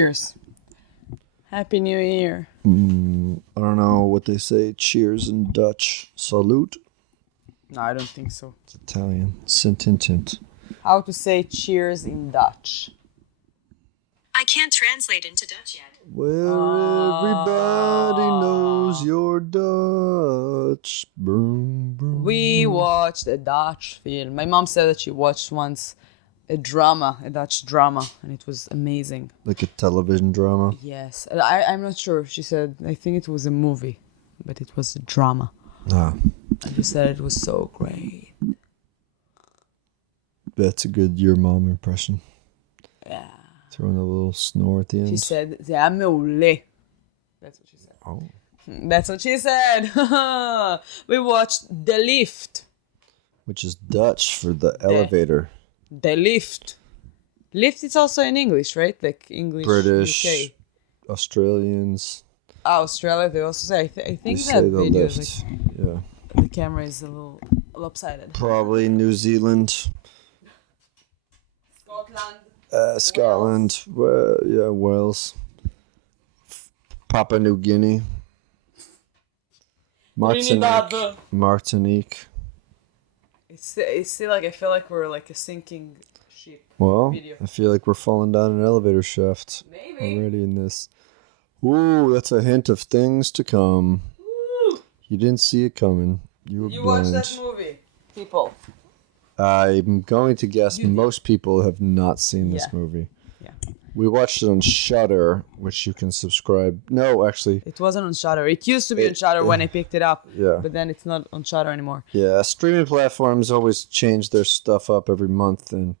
cheers. Happy New Year. I don't know what they say. Cheers in Dutch. Salute. No, I don't think so. It's Italian. Sintintint. How to say cheers in Dutch? I can't translate into Dutch yet. Where everybody knows you're Dutch. Boom, boom. We watched a Dutch film. My mom said that she watched once a Dutch drama, and it was amazing. Like a television drama. Yes. I'm not sure. She said, I think it was a movie, but it was a drama. Ah, And she said it was so great. that's a good your mom impression. Yeah. Throwing a little snore at the end. She said, det är möjligt. That's what she said. Oh. That's what she said. We watched The Lift. Which is Dutch for the elevator. The Lift. Lift is also in English, right? Like English, British, UK. Australians. Australia, they also say. I think They that say the video is lift. like, Yeah. the camera is a little lopsided. Probably New Zealand. Scotland. Well, yeah, Wales. Papua New Guinea. Trinidad. Martinique. It's still like, I feel like we're like a sinking ship. Well, Video. I feel like we're falling down an elevator shaft Maybe. already in this. Ooh, that's a hint of things to come. Woo! You didn't see it coming. You were You blind. watched that movie, people. I'm going to guess You did. most people have not seen this Yeah. movie. Yeah. We watched it on Shudder, which you can subscribe. No, actually, It wasn't on Shudder. It used to be on Shudder when I picked it up. yeah. But then it's not on Shudder anymore. Yeah, streaming platforms always change their stuff up every month, and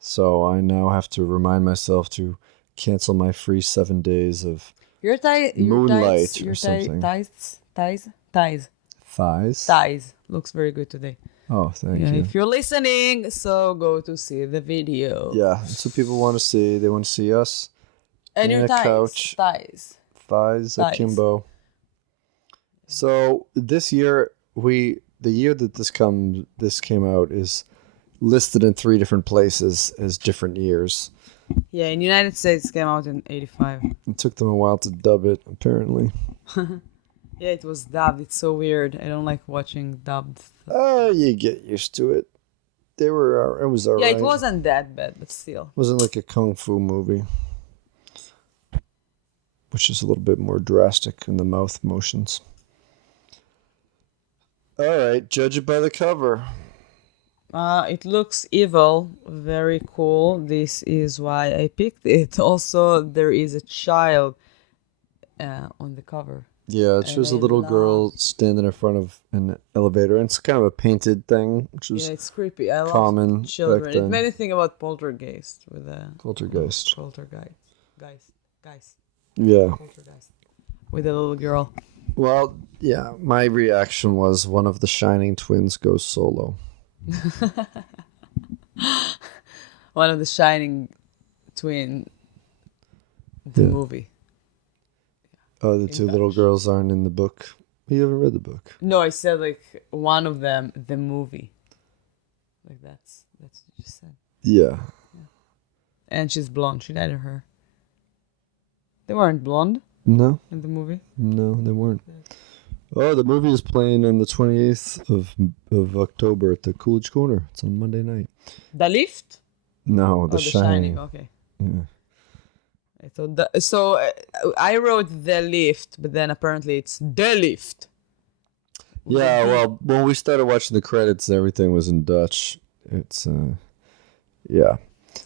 so I now have to remind myself to cancel my free 7 days of Moonlight or something. Thighs thighs. looks very good today. Oh, thank Yeah, you. if you're listening, so go to see the video. Yeah, that's what people want to see. They want to see us. And on your a thighs. couch. Thighs. Thighs Thighs. akimbo. So this year, the year that this came out is listed in 3 different places as different years. Yeah, in the United States it came out in 85. It took them a while to dub it, apparently. Yeah, it was dubbed. It's so weird. I don't like watching dubbed. You get used to it. It was alright. Yeah, it wasn't that bad, but still. It wasn't like a kung fu movie, which is a little bit more drastic in the mouth motions. All right, judge it by the cover. It looks evil, very cool. This is why I picked it. Also, there is a child on the cover. Yeah, it shows a I little love- girl standing in front of an elevator, and it's kind of a painted thing, which is Yeah, it's creepy. I love common children. back It then. made me think about Poltergeist with a Poltergeist. Poltergeist Yeah. with a little girl. Well, yeah, my reaction was one of the Shining twins goes solo. One of the Shining twin, the Yeah. movie. Oh, the 2 little girls aren't in the book. You haven't read the book. No, I said like one of them, the movie. Like that's what you just said. Yeah. And she's blonde. She dyed her hair. They weren't blonde No, in the movie. no, they weren't. Oh, the movie is playing on the 28th of October at the Coolidge Corner. It's on Monday night. The Lift? No, The The Shining. Okay. Yeah. I thought I wrote The Lift, but then apparently it's The Lift. Yeah, well, when we started watching the credits, everything was in Dutch. It's, yeah.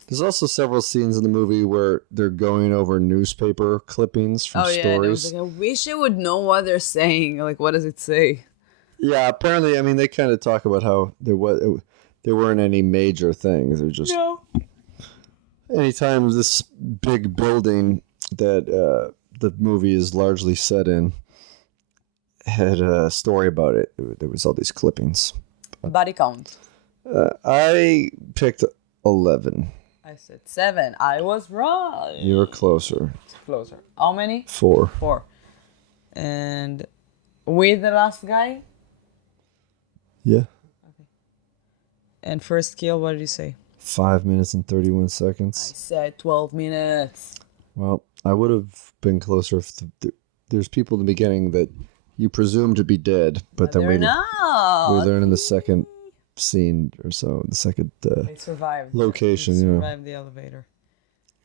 There's also several scenes in the movie where they're going over newspaper clippings from And I was stories. like, I wish I would know what they're saying. Like, what does it say? Yeah, apparently, I mean, they kind of talk about how there weren't any major things. It was just anytime this big building that the movie is largely set in had a story about it, there was all these clippings. Body count. I picked 11. I said 7. I was wrong. You were closer. Closer. How many? 4. 4. And with the last guy? Yeah. And first kill, what did you say? 5 minutes and 31 I seconds. said 12 minutes. Well, I would have been closer if there's people in the beginning that you presume to be dead, but then they're we not. learn in the second scene or so, the second They survived. location. They Yeah. survived the elevator.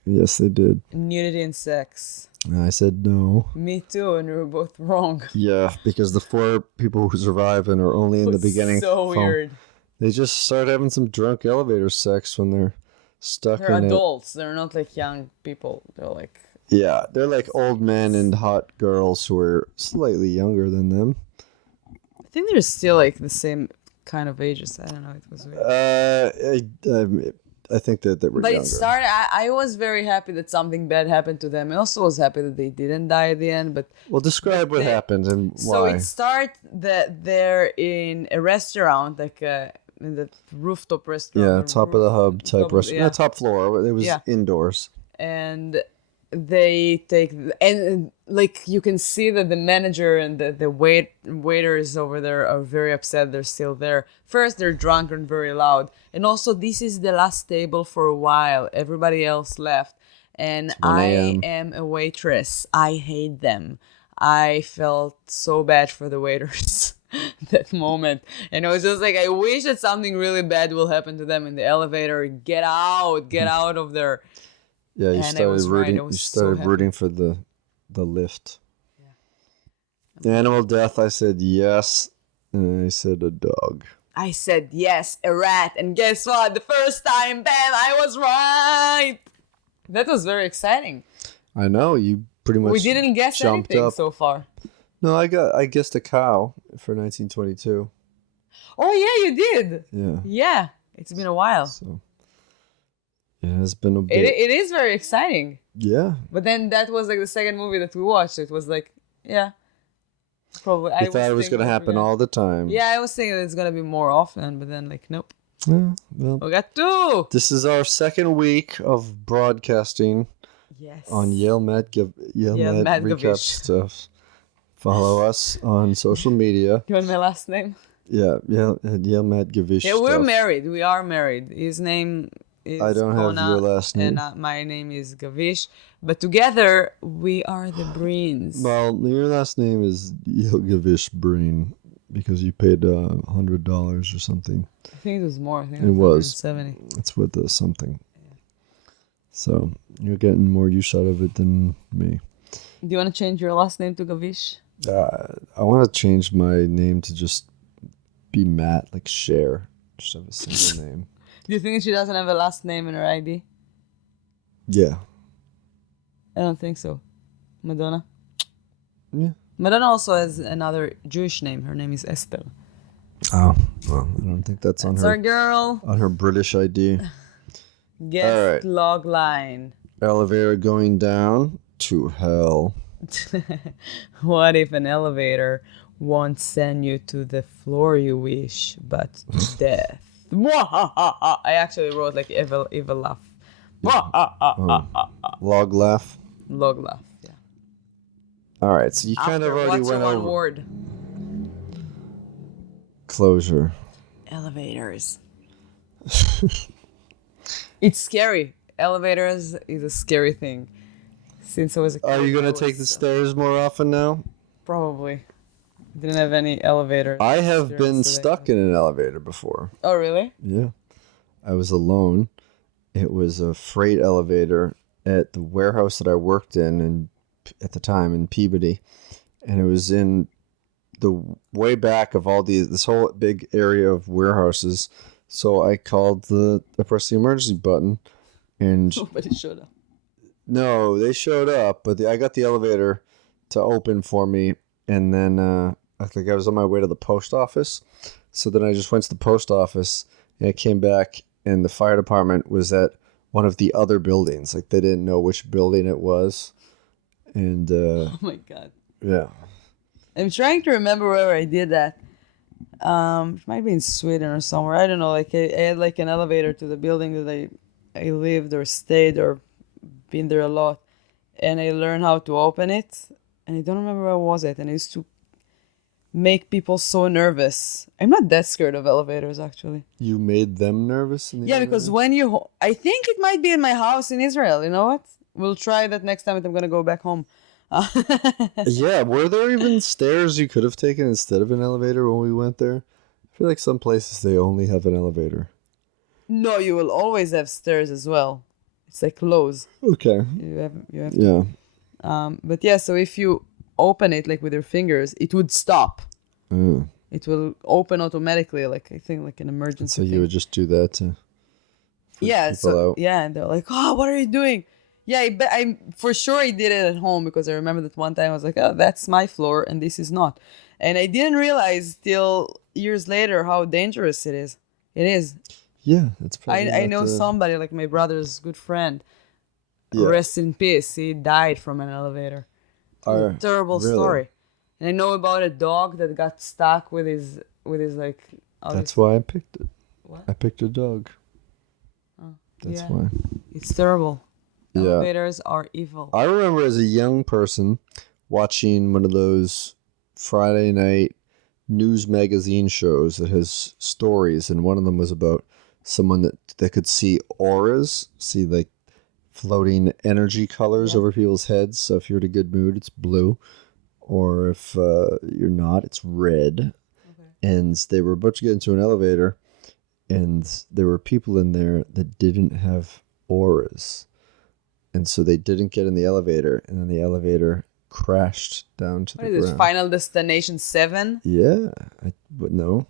Yes, they did. Nudity and sex. And I said no. Me too, and we were both wrong. Yeah, because the 4 people who survive and are only in the beginning. So weird. They just start having some drunk elevator sex when they're stuck They're in adults. They're not like young people. They're like. Yeah, they're like old men and hot girls who are slightly younger than them. I think they're still like the same kind of ages. I don't know. It was weird. I think that they were But younger. it started. I was very happy that something bad happened to them. I also was happy that they didn't die at the end. But Well, describe what happened and why. so it starts that they're in a restaurant, like in the rooftop restaurant. Yeah, top of the hub type restaurant. Yeah. No, top floor. It was Yeah. indoors. And they take and like you can see that the manager and the waiters over there are very upset they're still there. First they're drunk and very loud, and also this is the last table for a while. Everybody else left, and 1 I a.m. am a waitress. I hate them. I felt so bad for the waiters that moment, and I was just like, I wish that something really bad will happen to them in the elevator. Get out of there. Yeah, you And I started was right, rooting. I was You so started happy. rooting for the lift. Animal death. I said yes, and I said a dog. I said yes, a rat, and guess what? The first time, bam, I was right. That was very exciting. I know you pretty much. We didn't guess jumped anything up. so far. No, I guessed a cow for 1922. Oh yeah, you did. Yeah, Yeah, it's been a while. so it has been a bit. It is very exciting. Yeah, But then that was like the second movie that we watched. It was like, yeah, probably. I thought it was going to happen all the time. Yeah, I was thinking it's gonna be more often, but then like, nope. Yeah, well, We got 2. this is our second week of broadcasting Yes. on Yale Med Mad recap Gavish. stuff. Follow us on social media. You want my last name? Yeah, Yale Med Gavish. Yeah, we're stuff. married. We are married. His name is I don't have Ona, your last name. and my name is Gavish. But together, we are the Breens. Well, your last name is Yale Gavish Breen because you paid $100 or something. I think it was more. I think It was. 170. It's with something. So you're getting more use out of it than me. Do you want to change your last name to Gavish? I want to change my name to just be Matt, like Cher. Just have a single name. Do you think she doesn't have a last name in her ID? Yeah. I don't think so. Madonna? Yeah. Madonna also has another Jewish name. Her name is Esther. Oh, well, I don't think that's on It's our her girl. on her British ID. Guest All right. log line. Elevator going down to hell. What if an elevator won't send you to the floor you wish, but death? I actually wrote like evil laugh. Log laugh. Log laugh. Yeah. All right, so you kind of After, already what's went your one over word? closure. Elevators. It's scary. Elevators is a scary thing. Since I was a kid, Are you I gonna was, take the stairs more often now? Probably. Didn't have any elevator. I have been experience today. stuck in an elevator before. Oh, really? Yeah. I was alone. It was a freight elevator at the warehouse that I worked in at the time in Peabody. And it was in the way back of all this whole big area of warehouses. So I I pressed the emergency button and Nobody showed up. no, they showed up, but I got the elevator to open for me. And then I think I was on my way to the post office. So then I just went to the post office and I came back and the fire department was at one of the other buildings. Like they didn't know which building it was. And Oh my god. yeah. I'm trying to remember where I did that. It might be in Sweden or somewhere. I don't know. Like I had like an elevator to the building that I lived or stayed or been there a lot, and I learned how to open it. And I don't remember where was it. And I used to make people so nervous. I'm not that scared of elevators actually. You made them nervous? In the Yeah, because elevator? when I think it might be in my house in Israel. You know what? we'll try that next time that I'm gonna go back home. Yeah, were there even stairs you could have taken instead of an elevator when we went there? I feel like some places they only have an elevator. No, you will always have stairs as well. It's like close. Okay. You have. Yeah. But yeah, so if you open it like with your fingers, it would stop. It will open automatically, like I think like an emergency. So you thing. would just do that to freak Yeah, people so out. yeah, and they're like, "Oh, what are you doing?" Yeah, I for sure I did it at home because I remember that one time I was like, "Oh, that's my floor and this is not," and I didn't realize till years later how dangerous it is. It is. Yeah, that's probably. I not know the- somebody like my brother's good friend. Yeah. Rest in peace. He died from an elevator. It was a terrible really? story. And I know about a dog that got stuck with his like. That's why I picked it. What? I picked a dog. That's yeah. why. It's terrible. Yeah. Elevators are evil. I remember as a young person watching one of those Friday night news magazine shows that has stories, and one of them was about someone that could see auras, see like floating energy colors over people's heads. So if you're in a good mood, it's blue, or if you're not, it's red. Okay. And they were about to get into an elevator, and there were people in there that didn't have auras. And so they didn't get in the elevator, and then the elevator crashed down to What the is ground. it? Final Destination 7? Yeah, but no.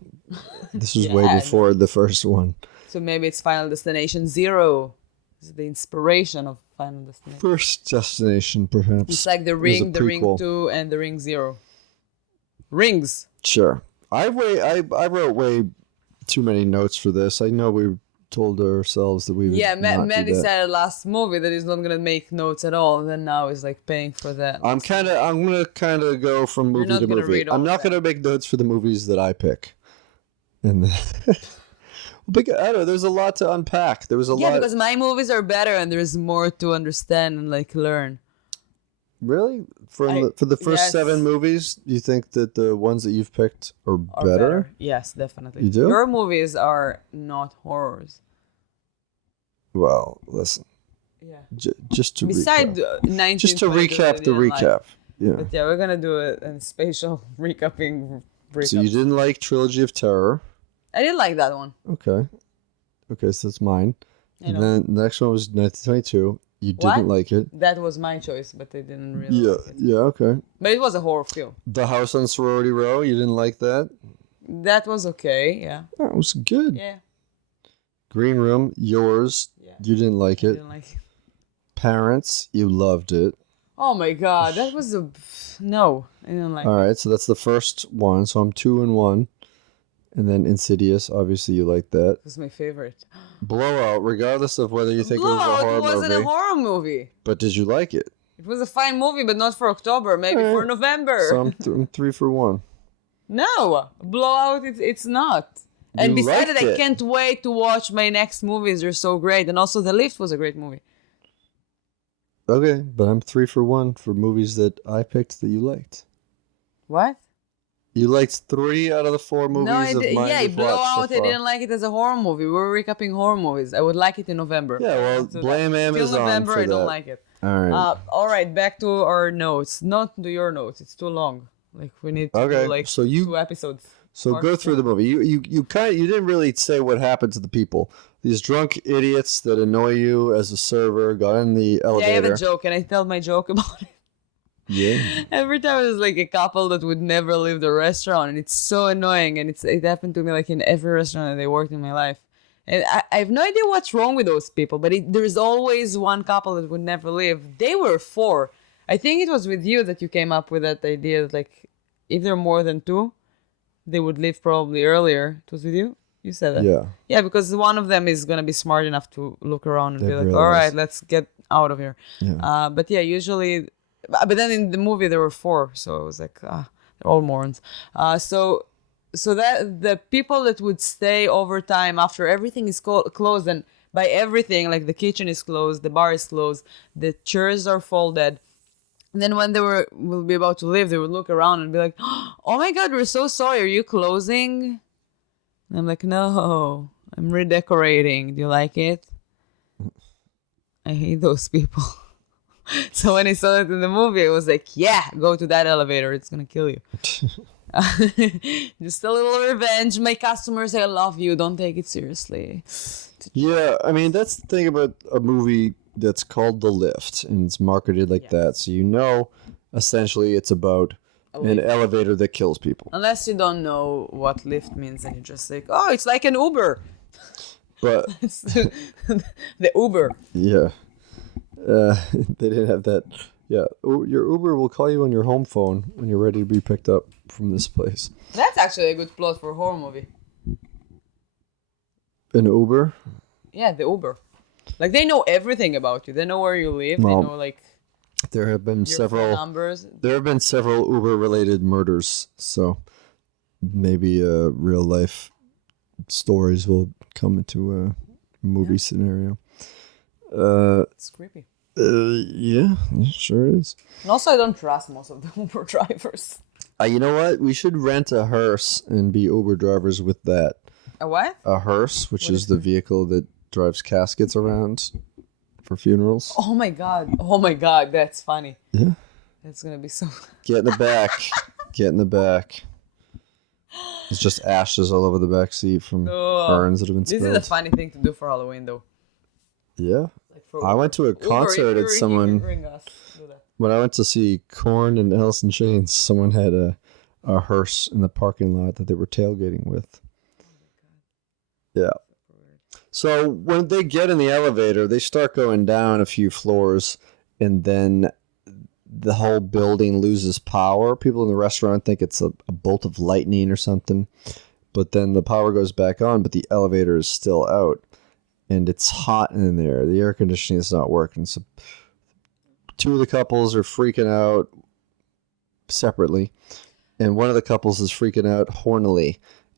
This was Yeah, way I before the first one. So maybe it's Final Destination 0. It's the inspiration of Final Destination. First destination, perhaps. It's like the It was a Ring, the Ring prequel. 2, and the Ring 0. Rings. Sure. I wrote way too many notes for this. I know we told ourselves that we would Yeah, not Matt do that. decided last movie that he's not gonna make notes at all. And then now he's like paying for that. I'm gonna kind of go from movie not to gonna movie. read all I'm of not that. gonna make notes for the movies that I pick. And but I don't know. There's a lot to unpack. There was a Yeah, lot. because my movies are better and there's more to understand and like learn. Really? For the first yes. 7 movies, you think that the ones that you've picked are Are better? Yes, definitely. You do? Your movies are not horrors. Well, listen. Yeah. Just to Besides recap. 1922 Just to that I recap the didn't like. recap. Yeah. But yeah, we're gonna do a spatial recapping. So you didn't like Trilogy of Terror. I did like that one. Okay. Okay, so that's mine. I And know. then the next one was 1922. You didn't What? like it. That was my choice, but I didn't really Yeah, like it. yeah, okay. But it was a horror film. The House on Sorority Row, you didn't like that? That was okay, yeah. That was good. Yeah. Green Room, yours. Yeah. You didn't like I it. didn't like it. Parents, you loved it. Oh my god, that was a... No, I didn't like All it. right, so that's the first one. So I'm 2 and 1. And then Insidious, obviously you like that. It was my favorite. Blowout, regardless of whether you think it was a horror Blowout wasn't movie. a horror movie. But did you like it? It was a fine movie, but not for October. Maybe Alright. for November. So I'm 3 for 1. No, Blowout, it's not. And You besides liked that, I it. can't wait to watch my next movies. They're so great. And also, The Lift was a great movie. Okay, but I'm 3 for 1 for movies that I picked that you liked. What? You liked 3 out of the 4 movies No, of mine yeah, you've watched Blowout, so I far. didn't like it as a horror movie. We were recapping horror movies. I would like it in November. Yeah, well, So blame till Amazon November, for I don't that. like it. All right. All right, back to our notes. Not to your notes. It's too long. Like we need to Okay, do like so you- 2 episodes. So Part go through the movie. You didn't really say what happened to the people. These drunk idiots that annoy you as a server got in the Yeah, I have elevator. a joke. Can I tell my joke about it? Yeah. Every time there's like a couple that would never leave the restaurant, and it's so annoying. And it happened to me like in every restaurant that I worked in my life. And I have no idea what's wrong with those people, but there's always one couple that would never leave. They were 4. I think it was with you that you came up with that idea that like if there are more than 2, they would leave probably earlier. It was with you? You said that. Yeah. Yeah, because one of them is going to be smart enough to look around and They be like, realize. all right, let's get out of here. Yeah. But yeah, usually, but then in the movie there were 4. So it was like, they're all morons. So that the people that would stay overtime after everything is closed, and by everything, like the kitchen is closed, the bar is closed, the chairs are folded. And then when they will be about to leave, they would look around and be like, "Oh my God, we're so sorry. Are you closing?" And I'm like, "No, I'm redecorating. Do you like it?" I hate those people. So when I saw it in the movie, I was like, yeah, go to that elevator. It's going to kill you. Just a little revenge. My customers, I love you. Don't take it seriously. Yeah, I mean, that's the thing about a movie that's called The Lift, and it's marketed like that. So essentially, it's about an elevator that kills people. Unless you don't know what Lyft means and you're just like, oh, it's like an Uber. But It's the Uber. yeah, they didn't have that. Yeah, your Uber will call you on your home phone when you're ready to be picked up from this place. That's actually a good plot for a horror movie. An Uber? Yeah, the Uber. Like, they know everything about you. They know where you live. Well, they know, like, there have been your phone several. numbers. There have been several Uber-related murders, so maybe real life stories will come into a movie scenario. It's creepy. Yeah, it sure is. And also, I don't trust most of the Uber drivers. You know what? We should rent a hearse and be Uber drivers with that. A what? A hearse, which is the vehicle that drives caskets around for funerals. Oh my god, that's funny. Yeah. That's gonna be so... Get in the back. Get in the back. It's just ashes all over the back seat from urns that have been This spilled. is a funny thing to do for Halloween, though. Yeah. Like for I went to a concert at someone... Bring us. Do that. When I went to see Korn and Alice in Chains, someone had a hearse in the parking lot that they were tailgating with. Yeah. So when they get in the elevator, they start going down a few floors, and then the whole building loses power. People in the restaurant think it's a bolt of lightning or something, but then the power goes back on, but the elevator is still out, and it's hot in there. The air conditioning is not working. So two of the couples are freaking out separately, and one of the couples is freaking out hornily,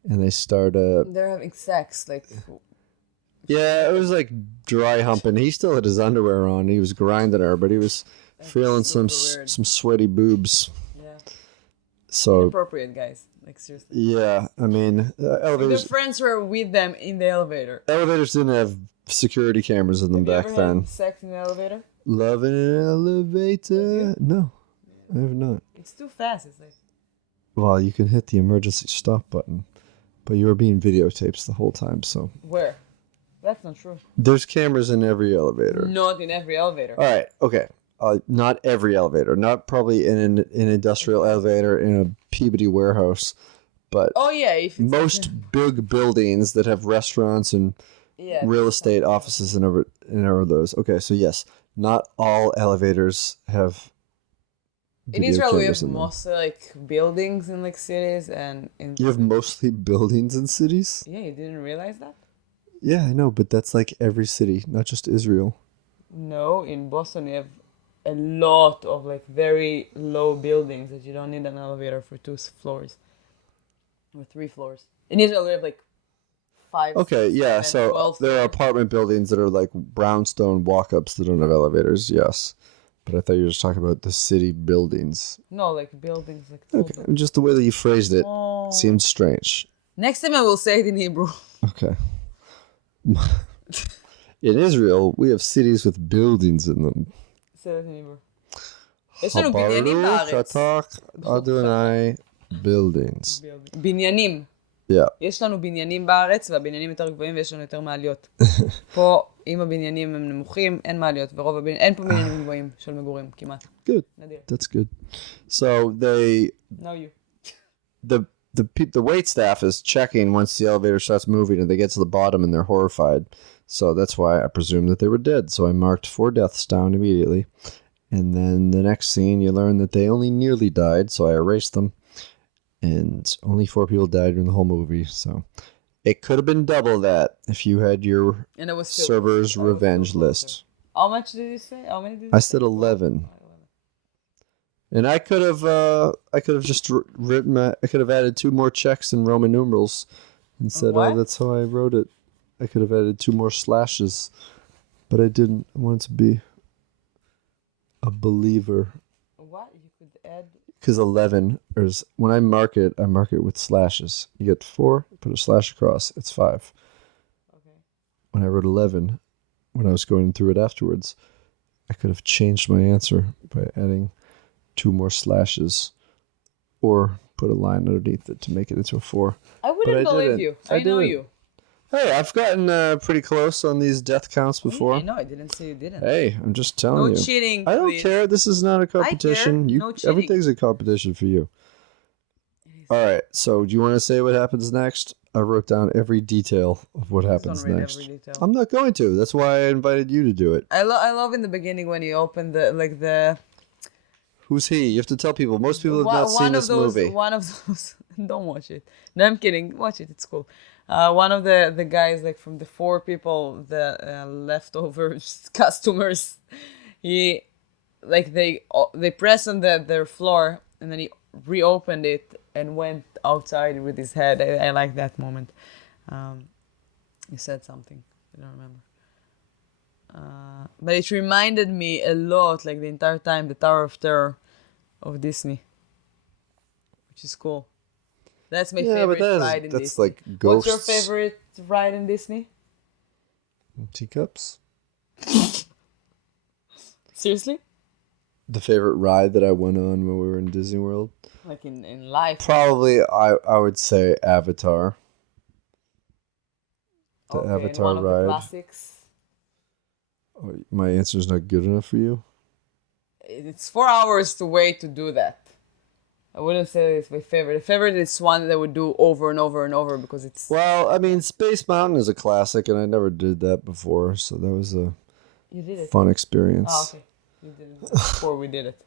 and they start They're having sex, like... Yeah, it was like dry humping. He still had his underwear on. He was grinding her, but he was feeling some sweaty boobs. Yeah. So Inappropriate, guys. Like, seriously. yeah, I mean, Their friends were with them in the elevator. elevators didn't have security cameras in them Have you back ever then. had sex in the elevator? Love in an elevator? No, I have not. It's too fast. It's like... Well, you can hit the emergency stop button, but you were being videotaped the whole time, so. Where? That's not true. There's cameras in every elevator. Not in every elevator. All right, okay. Not every elevator. Not probably in an industrial elevator in a Peabody warehouse, but Oh, yeah. If it's most big buildings that have restaurants and yeah, real estate offices and over those. Okay, so yes, not all elevators have. in video Israel, we cameras have in them. mostly, like, buildings in, like, cities and... in. You have mostly buildings in cities? Yeah, you didn't realize that? Yeah, I know, but that's like every city, not just Israel. No, in Boston, you have a lot of, like, very low buildings that you don't need an elevator for 2 floors. Or 3 floors. In Israel, we have, like, 5, Okay, 6, yeah, 7, so 12 there are floors. apartment buildings that are like brownstone walk-ups that don't have elevators, yes. But I thought you were just talking about the city buildings. No, like, buildings, like... Okay, just the way that you phrased it Oh. seemed strange. Next time I will say it in Hebrew. Okay. In Israel, we have cities with buildings in them. say it in Hebrew. יש לנו בניינים Habaruch בארץ. atach Adonai buildings. בניינים. Yeah. יש לנו בניינים בארץ, והבניינים יותר גבוהים ויש לנו יותר מעליות. פה, אם הבניינים הם נמוכים, אין מעליות, ורוב הבניינים, אין פה בניינים גבוהים של מגורים, כמעט. Good. נדיר. That's good. So Now you. the wait staff is checking once the elevator starts moving and they get to the bottom and they're horrified. So that's why I presume that they were dead. So I marked 4 deaths down immediately. And then the next scene, you learn that they only nearly died, so I erased them. And only 4 people died in the whole movie. So it could have been double that if you had your And it was still, server's revenge list. How much did you say? How many did you I say? said 11. And I could have just written. I could have added 2 more checks in Roman numerals, and said, What? "Oh, that's how I wrote it." I could have added 2 more slashes, but I didn't. I wanted to be a believer What? You could add... because 11 is when I mark it with slashes. You get 4, put a slash across. It's 5. Okay. When I wrote 11, when I was going through it afterwards, I could have changed my answer by adding 2 more slashes or put a line underneath it to make it into a 4. I But wouldn't I believe didn't. you. I I know didn't. you. Hey, I've gotten pretty close on these death counts before. Yeah, I know. I didn't say you didn't. Hey, I'm just telling No you. cheating, I don't please. care. This is not a competition. No cheating. Everything's a competition for you. All right. So, do you want to say what happens next? I wrote down every detail of what happens don't read next. every detail. I'm not going to. That's why I invited you to do it. I love in the beginning when you open the Who's he? You have to tell people. Most people have not seen this movie. One of those. Don't watch it. No, I'm kidding. Watch it. It's cool. One of the guys, like from the 4 people, the leftover customers, he, like they pressed on their floor, and then he reopened it and went outside with his head. I like that moment. He said something. I don't remember. But it reminded me a lot, like the entire time, the Tower of Terror of Disney, which is cool. That's my favorite ride in Disney. That's like ghosts. What's your favorite ride in Disney? Teacups? Seriously? The favorite ride that I went on when we were in Disney World? Like in life? Probably, I would say Avatar. The Okay, Avatar one of ride. the classics. Oh, my answer is not good enough for you? It's 4 hours to wait to do that. I wouldn't say it's my favorite. The favorite is one that I would do over and over and over because it's... Well, I mean, Space Mountain is a classic, and I never did that before, so that was a You did it. fun experience. Oh, okay. You did it before we did it.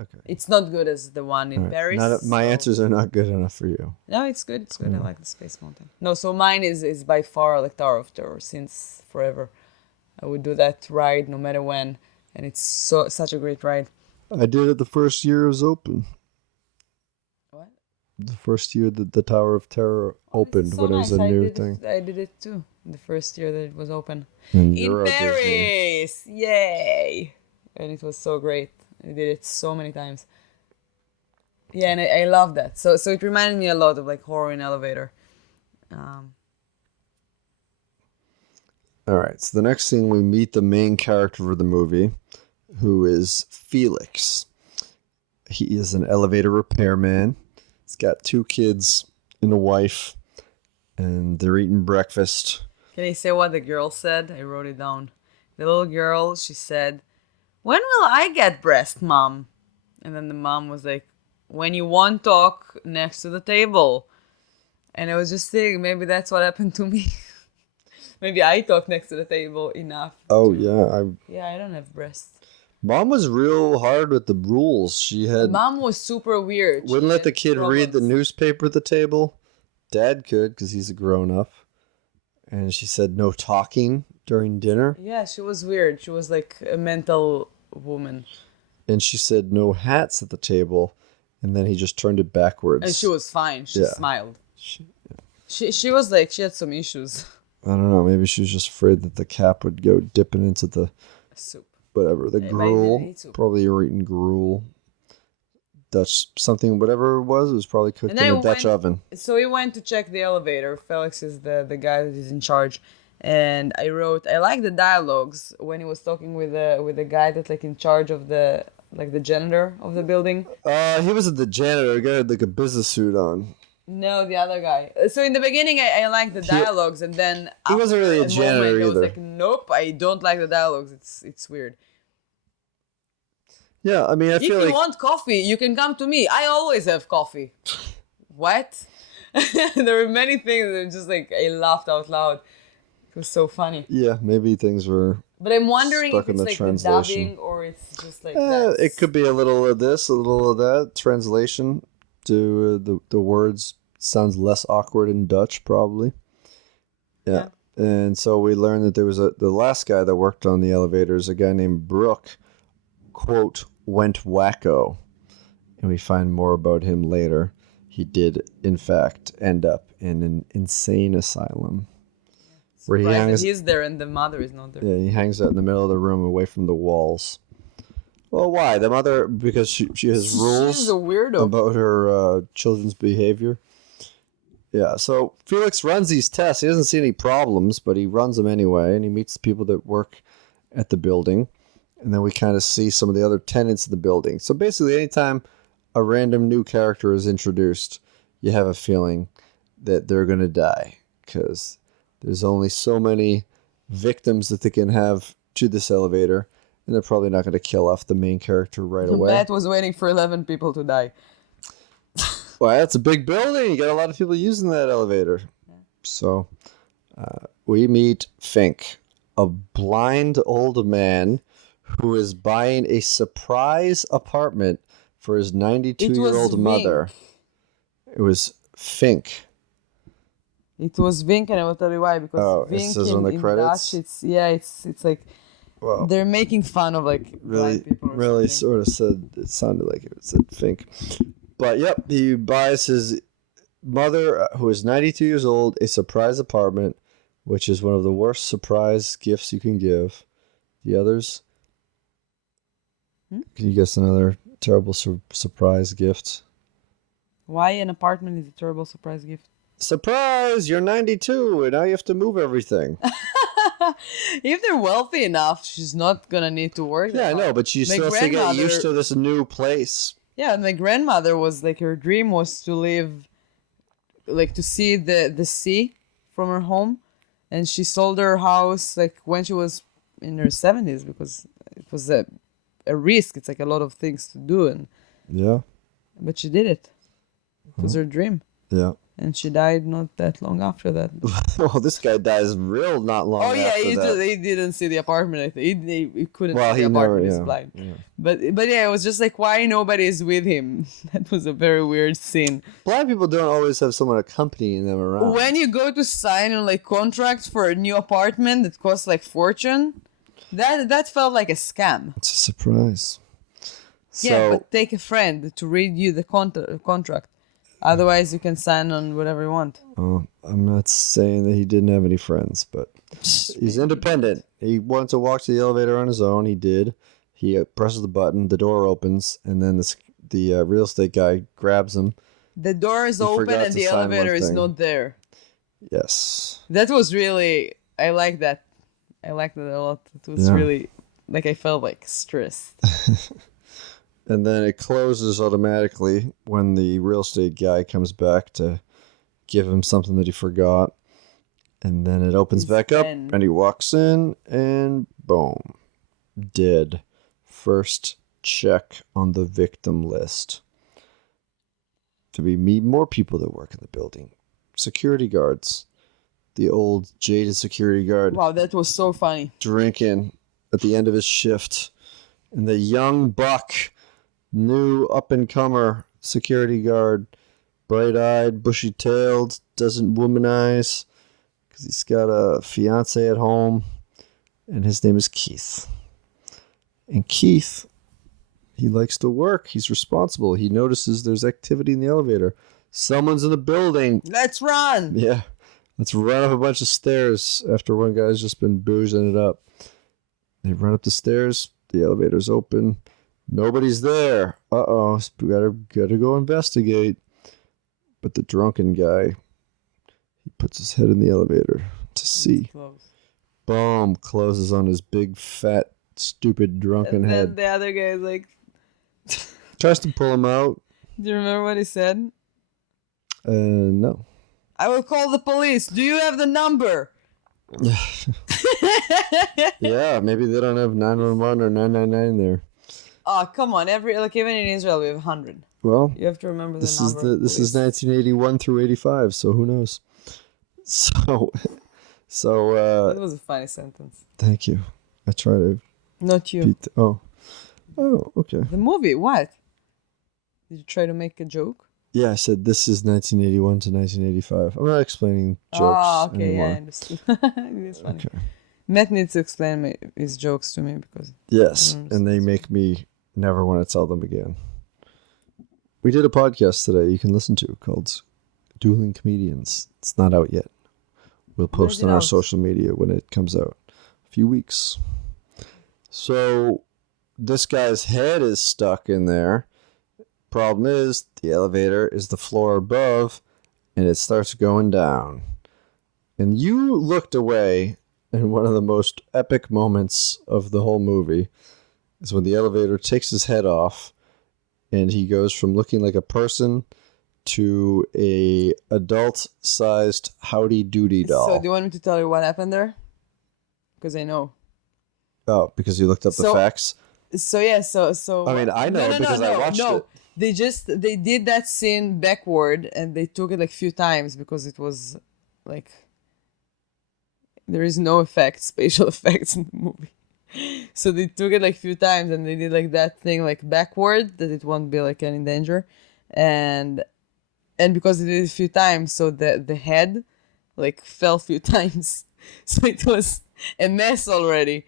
Okay. It's not good as the one in Paris. My so- answers are not good enough for you. No, it's good. It's good. I like the Space Mountain. No, so mine is by far like Tower of Terror since forever. I would do that ride no matter when, and it's such a great ride. I did it the first year it was open. What? The first year that the Tower of Terror opened when it was a new thing. I did it too. The first year that it was open. In In Euro Disney. Paris! Yay! And it was so great. I did it so many times. Yeah, and I love that. So it reminded me a lot of like horror in elevator. All right, so the next thing we meet the main character of the movie, who is Felix. He is an elevator repairman. He's got 2 kids and a wife, and they're eating breakfast. Can I say what the girl said? I wrote it down. The little girl, she said, "When will I get breast, Mom?" And then the mom was like, "When you want talk next to the table." And I was just thinking, maybe that's what happened to me. Maybe I talk next to the table enough. Oh, yeah. Yeah, I don't have breasts. Mom was real hard with the rules. She had Mom was super weird. wouldn't She let the had kid read the problems. newspaper at the table. Dad could because he's a grown-up. And she said no talking during dinner. Yeah, she was weird. She was like a mental woman. And she said no hats at the table. And then he just turned it backwards. And she was fine. She Yeah. smiled. She was like, she had some issues. I don't know. Maybe she was just afraid that the cap would go dipping into the Soup. whatever, the It might gruel. be soup. Probably you were eating gruel. Dutch something, whatever it was probably cooked And in then a it Dutch went- oven. So we went to check the elevator. Felix is the guy that is in charge. And I wrote, I like the dialogues when he was talking with the guy that's like in charge of the janitor of the building. He wasn't the janitor. The guy had like a business suit on. No, the other guy. So in the beginning, I liked the dialogues, and then He wasn't after really a janitor moment, I was either. like, nope, I don't like the dialogues. It's weird. Yeah, I mean, I If feel you like want coffee, you can come to me. I always have coffee. What? There were many things that were just like I laughed out loud. It was so funny. yeah, maybe things were. But I'm wondering Stuck if in it's the like the translation. dubbing or it's just like It could be a little of this, a little of that. Translation to the words sounds less awkward in Dutch, probably. Yeah. And so we learned that there was the last guy that worked on the elevators, a guy named Brooke, quote, went wacko. And we find more about him later. He did, in fact, end up in an insane asylum. Where he Right, that hangs, he's there and the mother is not there. yeah, he hangs out in the middle of the room away from the walls. Well, why? The mother, because she has rules She's a weirdo. about her children's behavior. Yeah, so Felix runs these tests. He doesn't see any problems, but he runs them anyway, and he meets the people that work at the building. and then we kind of see some of the other tenants of the building. So basically, anytime a random new character is introduced, you have a feeling that they're going to die because there's only so many victims that they can have to this elevator, and they're probably not going to kill off the main character right away. Matt was waiting for 11 people to die. Well, that's a big building. You got a lot of people using that elevator. So we meet Fink, a blind old man who is buying a surprise apartment for his 92-year-old mother. It was Fink. It was Vink, and I will tell you why. Because it Vink says on the in credits? Dutch, it's like Well, they're making fun of like blind people. Or really something. sort of said, it sounded like it said Fink. But yep, he buys his mother, who is 92 years old, a surprise apartment, which is one of the worst surprise gifts you can give. The others? Can you guess another terrible surprise gift? Why an apartment is a terrible surprise gift? Surprise! You're 92 and now you have to move everything. If they're wealthy enough, she's not gonna need to work. Yeah, I know, but you still have to get used to this new place. Yeah, my grandmother was like, her dream was to live, like to see the sea from her home, and she sold her house like when she was in her 70s because it was a risk. It's like a lot of things to do, but she did it. It was her dream. Yeah. And she died not that long after that. Well, this guy dies real not long after that. He didn't see the apartment. I think. He couldn't see the He apartment. never, He's blind. Yeah. But yeah, it was just like, why nobody is with him? That was a very weird scene. Blind people don't always have someone accompanying them around. When you go to sign on like contract for a new apartment that costs like fortune, that felt like a scam. It's a surprise. Yeah, but take a friend to read you the contract. Otherwise, you can sign on whatever you want. Oh, I'm not saying that he didn't have any friends, but he's independent. He wanted to walk to the elevator on his own. He did. He presses the button, the door opens, and then the real estate guy grabs him. The door is open and the elevator is not there. Yes. That was really... I like that. I liked it a lot. It was really... Like, I felt like stressed. And then it closes automatically when the real estate guy comes back to give him something that he forgot. And then it opens back up and he walks in and boom. Dead. First check on the victim list. We meet more people that work in the building. Security guards. The old jaded security guard. Wow, that was so funny. Drinking at the end of his shift. And the young buck... New up-and-comer security guard, bright-eyed, bushy-tailed, doesn't womanize because he's got a fiance at home, and his name is Keith. And Keith, he likes to work. He's responsible. He notices there's activity in the elevator. Someone's in the building. Let's run! Yeah, let's run up a bunch of stairs after one guy's just been boozing it up. They run up the stairs. The elevator's open. Nobody's there. Uh-oh. Gotta go investigate. But the drunken guy, he puts his head in the elevator to see. Boom. Closes on his big, fat, stupid, drunken head. And then the other guy is like... Tries to pull him out. Do you remember what he said? No. I will call the police. Do you have the number? Yeah, maybe they don't have 911 or 999 there. Oh, come on. Even in Israel, we have 100. Well, you have to remember the number. This is 1981 through 85, so who knows? So that was a funny sentence. Thank you. I try to. Not you. Oh, okay. The movie, what? Did you try to make a joke? Yeah, I said this is 1981 to 1985. I'm not explaining jokes anymore. Yeah, I understood. It's funny. Okay. Matt needs to explain his jokes to me because... Yes, and they make me never want to tell them again. We did a podcast today you can listen to called Dueling Comedians. It's not out yet. We'll post on our social media when it comes out. A few weeks. So, this guy's head is stuck in there. Problem is, the elevator is the floor above, and it starts going down. And you looked away in one of the most epic moments of the whole movie is when the elevator takes his head off, and he goes from looking like a person to a adult-sized Howdy Doody doll. So do you want me to tell you what happened there? Because I know. Oh, because you looked up the facts? So yeah, so I mean, I know because I watched it. They did that scene backward and they took it like few times because it was like there is no effects, spatial effects in the movie. So they took it like few times and they did like that thing like backward that it won't be like any danger. And because they did it a few times, so the head like fell a few times. So it was a mess already.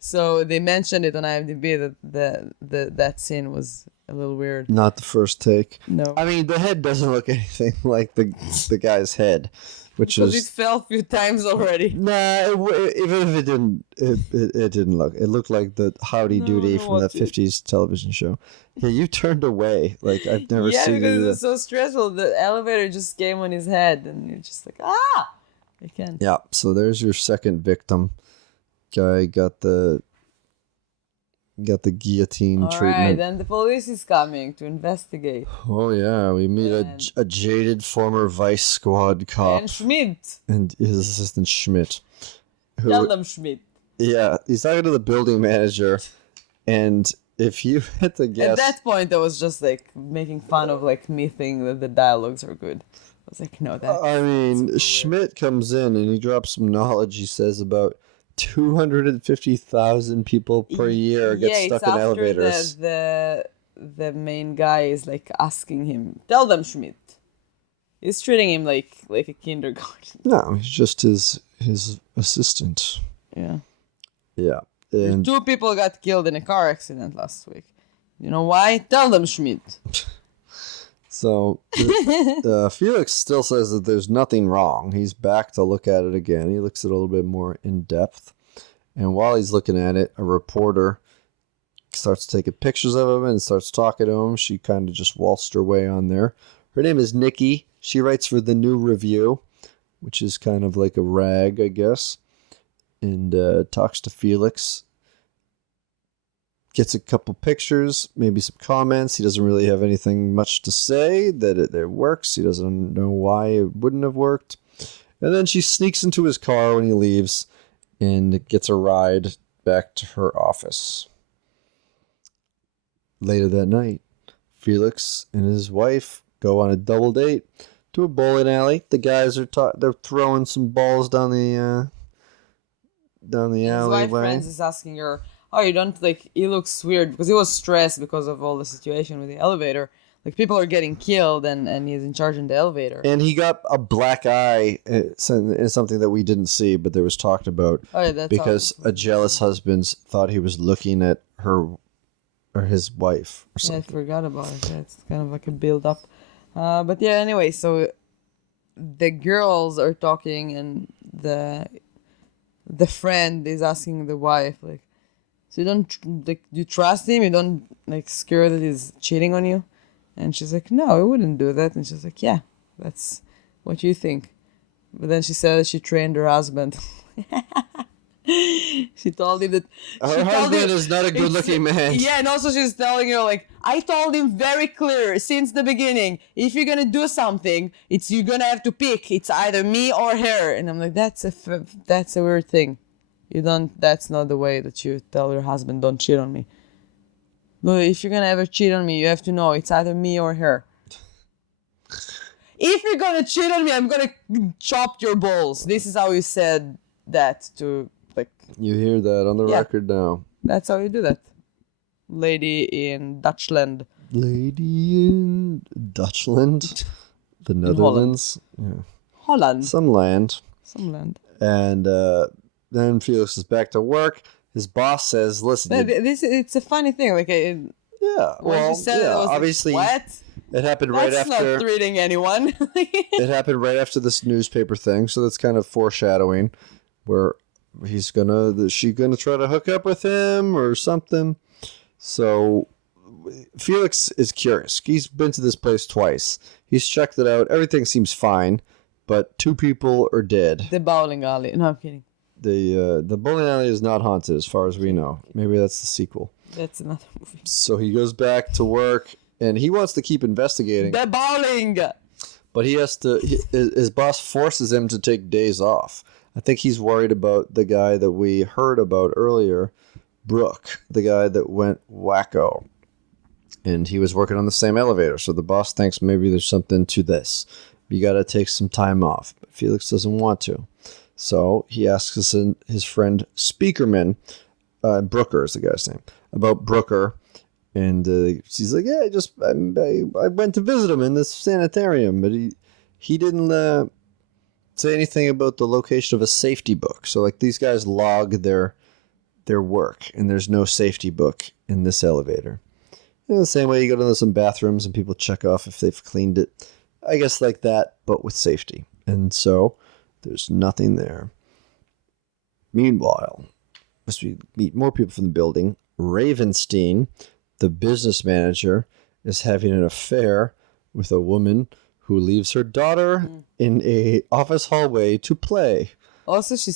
So they mentioned it on IMDb that that scene was a little weird. Not the first take. No. I mean, the head doesn't look anything like the guy's head, which because is... it fell a few times already. Nah, even if it didn't, it didn't look. It looked like the Howdy Doody from that 50s television show. Yeah, you turned away. Like, I've never seen you. Yeah, because it was so stressful. The elevator just came on his head and you're just like, ah! I can't. Yeah, so there's your second victim. Guy got the guillotine All treatment. right, then the police is coming to investigate. Oh yeah, we meet a jaded former Vice Squad cop And Schmidt. and his assistant Schmidt. Tell them Schmidt. Yeah, he's talking to the building manager, and if you had to guess, At that point, I was just like making fun of like me thinking that the dialogues are good. I was like, no, that. I mean, Schmidt comes in and he drops some knowledge. He says about 250,000 people per year get stuck in elevators. The main guy is like asking him, tell them Schmidt. He's treating him like a kindergarten. No, he's just his assistant. Yeah. Yeah. And 2 people got killed in a car accident last week. You know why? Tell them Schmidt. so Felix still says that there's nothing wrong. He's back to look at it again. He looks at it a little bit more in depth. And while he's looking at it, a reporter starts taking pictures of him and starts talking to him. She kind of just waltzed her way on there. Her name is Nikki. She writes for The New Review, which is kind of like a rag, I guess. And talks to Felix. Gets a couple pictures, maybe some comments. He doesn't really have anything much to say, that it works. He doesn't know why it wouldn't have worked. And then she sneaks into his car when he leaves and gets a ride back to her office. Later that night, Felix and his wife go on a double date to a bowling alley. The guys are they're throwing some balls down the alleyway. His wife friends is asking her, oh, you don't like, he looks weird because he was stressed because of all the situation with the elevator. Like people are getting killed and he's in charge in the elevator. And he got a black eye. It's something that we didn't see, but there was talked about. Oh, yeah, that's because a jealous husband thought he was looking at her or his wife or something. Yeah, I forgot about it. Yeah, it's kind of like a build up. But yeah, anyway, so the girls are talking and the friend is asking the wife, like, so you don't, like, you trust him? You don't, like, scared that he's cheating on you? And she's like, no, I wouldn't do that. And she's like, yeah, that's what you think. But then she said that she trained her husband. She told him that... Her husband is not a good-looking man. Yeah, and also she's telling her, like, I told him very clear since the beginning, if you're going to do something, you're going to have to pick. It's either me or her. And I'm like, that's a weird thing. That's not the way that you tell your husband, don't cheat on me. But if you're going to ever cheat on me, you have to know it's either me or her. If you're going to cheat on me, I'm going to chop your balls. This is how you said that to, like... You hear that on the record now. That's how you do that. Lady in Dutchland. Lady in Dutchland? The Netherlands? Yeah. Holland. Some land. And then Felix is back to work. His boss says, listen... It's a funny thing. Like, obviously... What? It happened right after... That's not treating anyone. It happened right after this newspaper thing, so that's kind of foreshadowing where she's gonna try to hook up with him or something. So Felix is curious. He's been to this place twice. He's checked it out. Everything seems fine, but 2 people are dead. The bowling alley. No, I'm kidding. The bowling alley is not haunted as far as we know. Maybe that's the sequel. That's another movie. So he goes back to work, and he wants to keep investigating. The bowling. But he has to. His boss forces him to take days off. I think he's worried about the guy that we heard about earlier, Brooke, the guy that went wacko. And he was working on the same elevator. So the boss thinks maybe there's something to this. You got to take some time off. But Felix doesn't want to. So he asks his friend Speakerman, Brooker is the guy's name, about Brooker. And she's like, yeah, I went to visit him in this sanitarium. But he didn't say anything about the location of a safety book. So like these guys log their work. And there's no safety book in this elevator. The same way you go to some bathrooms and people check off if they've cleaned it. I guess like that, but with safety. And so there's nothing there. Meanwhile, as we meet more people from the building, Ravenstein, the business manager, is having an affair with a woman who leaves her daughter in a office hallway to play. Also, he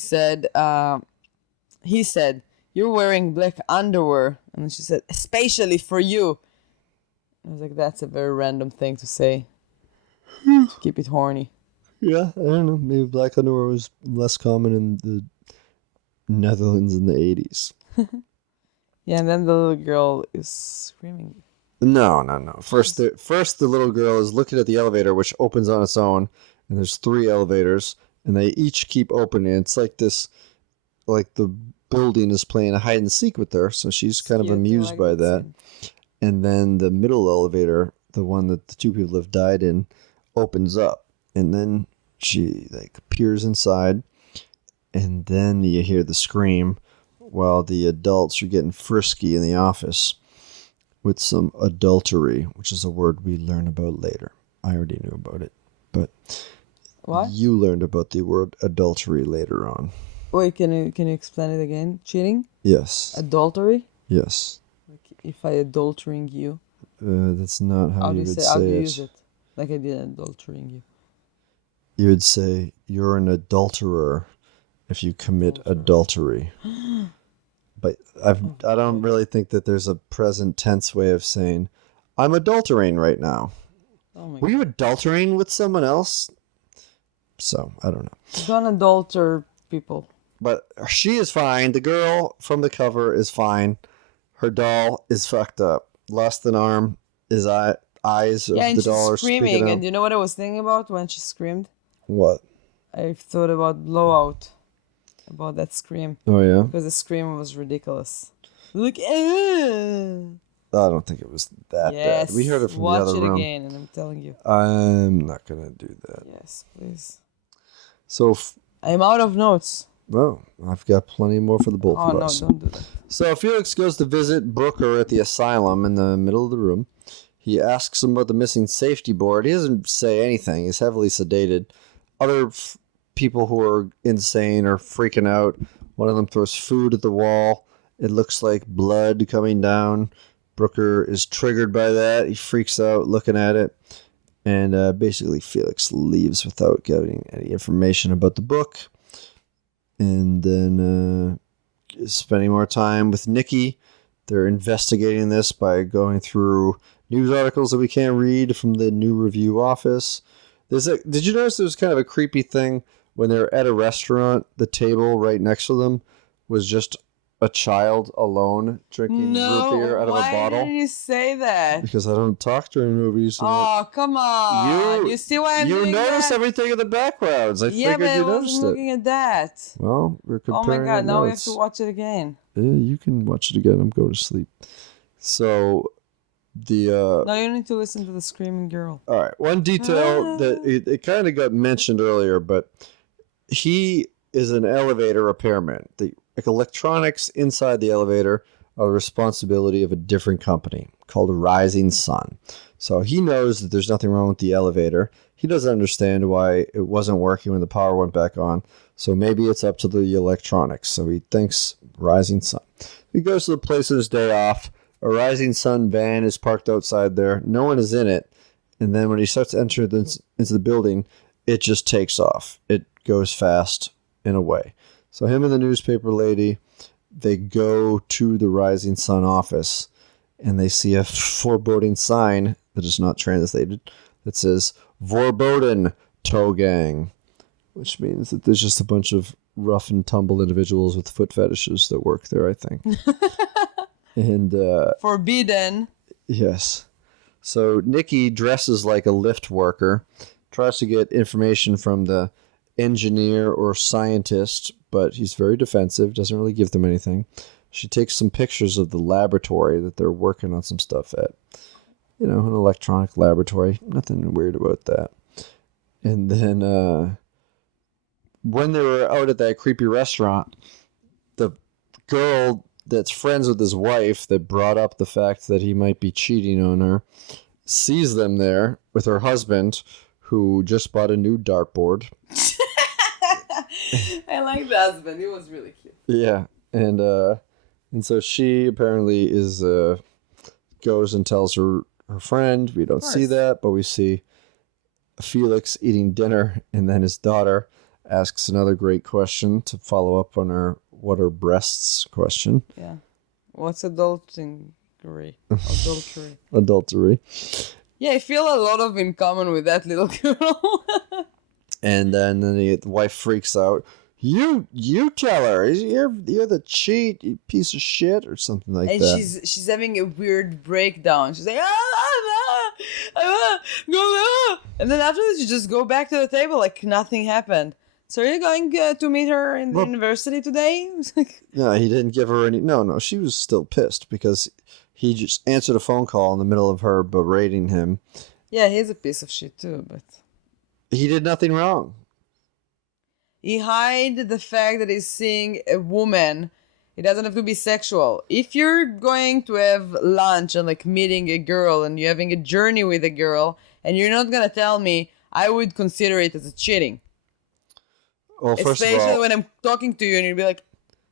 said, you're wearing black underwear. And she said, especially for you. I was like, that's a very random thing to say. To keep it horny. Yeah, I don't know. Maybe black underwear was less common in the Netherlands in the 80s. Yeah, and then the little girl is screaming. No. First, the little girl is looking at the elevator, which opens on its own. And there's 3 elevators. And they each keep opening. It's like this, like the building is playing a hide and seek with her, so she's kind of amused by that. And then the middle elevator, the one that the 2 people have died in, opens up, and then she like peers inside, and then you hear the scream while the adults are getting frisky in the office with some adultery, which is a word we learn about later. I already knew about it, but what? You learned about the word adultery later on. Wait, can you explain it again? Cheating? Yes. Adultery? Yes. Like if I adultering you. That's not how you would say how do it. you use it? Like I did adultering you. You would say you're an adulterer if you commit adultery. But I don't really think that there's a present tense way of saying I'm adulterating right now. Oh my Were you adulterating with someone else? So I don't know. Don't adulter people. But she is fine. The girl from the cover is fine. Her doll is fucked up. Lost an arm. His eyes of Yeah, and the she's doll are screaming. out. And you know what I was thinking about when she screamed? What? I thought about Blowout. About that scream. Oh, yeah? Because the scream was ridiculous. Like, I don't think it was that yes. bad. We heard it from the Watch other it room. again, and I'm telling you. I'm not going to do that. Yes, please. So, I'm out of notes. well, I've got plenty more for the both Oh, of no, us. don't do that. So Felix goes to visit Brooker at the asylum in the middle of the room. He asks him about the missing safety board. He doesn't say anything. He's heavily sedated. Other people who are insane are freaking out. One of them throws food at the wall. It looks like blood coming down. Brooker is triggered by that. He freaks out looking at it. And basically Felix leaves without getting any information about the book. And then spending more time with Nikki. They're investigating this by going through news articles that we can't read from the New Review office. Did you notice there was kind of a creepy thing when they're at a restaurant? The table right next to them was just a child alone drinking root beer out of a bottle. Why didn't you say that? Because I don't talk during movies. Oh, come on. You see why I'm You doing notice that? everything in the backgrounds. I Yeah, figured but I you wasn't noticed looking it. at that. Well, we're Oh comparing my god, now we have notes. to watch it again. Yeah, you can watch it again. I'm going to sleep. So, No, you need to listen to the screaming girl. all right. One detail that it kind of got mentioned earlier, but he is an elevator repairman. The electronics inside the elevator are the responsibility of a different company called Rising Sun. So he knows that there's nothing wrong with the elevator. He doesn't understand why it wasn't working when the power went back on. So maybe it's up to the electronics. So he thinks Rising Sun. He goes to the place on his day off. A Rising Sun van is parked outside there. No one is in it. And then when he starts entering into the building, it just takes off. It goes fast and away. So him and the newspaper lady they go to the Rising Sun office, and they see a foreboding sign that is not translated that says "Vorboden Toe Gang," which means that there's just a bunch of rough and tumble individuals with foot fetishes that work there, I think. And Forbidden. yes. So Nikki dresses like a lift worker, tries to get information from the engineer or scientist, but he's very defensive, doesn't really give them anything. She takes some pictures of the laboratory that they're working on some stuff at. An electronic laboratory. Nothing weird about that. And then when they were out at that creepy restaurant, the girl that's friends with his wife that brought up the fact that he might be cheating on her sees them there with her husband, who just bought a new dartboard. I like the husband. He was really cute. Yeah, and so she apparently is goes and tells her friend. We don't see that, but we see Felix eating dinner, and then his daughter asks another great question to follow up on her "what are breasts" question. Yeah. What's adultery? Adultery. Yeah, I feel a lot of in common with that little girl. And then the wife freaks out. You tell her. You're the cheat, you piece of shit, or something like that. And she's having a weird breakdown. She's like, and then after this, you just go back to the table like nothing happened. So are you going to meet her in the university today? No, he didn't give her any. No, she was still pissed because he just answered a phone call in the middle of her berating him. Yeah, he's a piece of shit too, but he did nothing wrong. He hid the fact that he's seeing a woman. It doesn't have to be sexual. If you're going to have lunch and like meeting a girl and you're having a journey with a girl and you're not going to tell me, I would consider it as a cheating. Well, first especially of all, when I'm talking to you and you'd be like,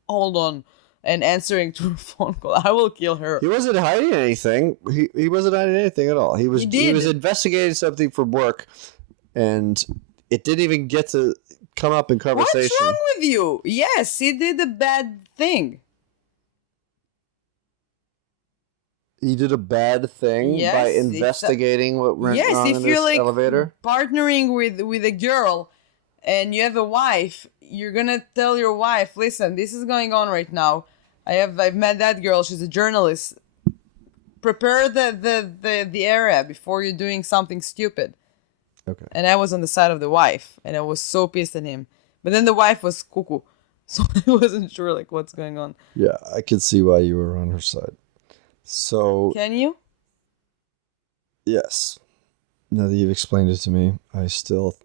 hold on, and answering to a phone call. I will kill her. He wasn't hiding anything. He wasn't hiding anything at all. He was investigating something from work, and it didn't even get to come up in conversation. What's wrong with you? Yes, he did a bad thing. He did a bad thing by investigating what went wrong in this elevator? Partnering with a girl and you have a wife, you're gonna tell your wife, listen, this is going on right now. I've met that girl, she's a journalist. Prepare the area before you're doing something stupid. Okay. And I was on the side of the wife, and I was so pissed at him. But then the wife was cuckoo, so I wasn't sure like what's going on. Yeah, I could see why you were on her side. So can you? Yes. Now that you've explained it to me, I still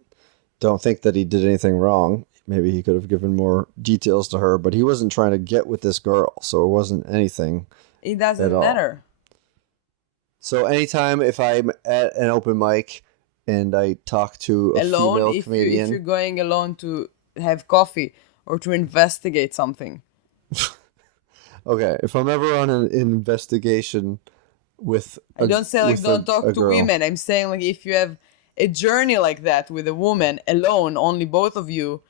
don't think that he did anything wrong. Maybe he could have given more details to her, but he wasn't trying to get with this girl, so it wasn't anything. It doesn't matter. So anytime if I'm at an open mic and I talk to a female comedian, if you're going alone to have coffee or to investigate something. Okay, if I'm ever on an investigation with I don't say like don't talk to women. I'm saying like if you have a journey like that with a woman alone, only both of you,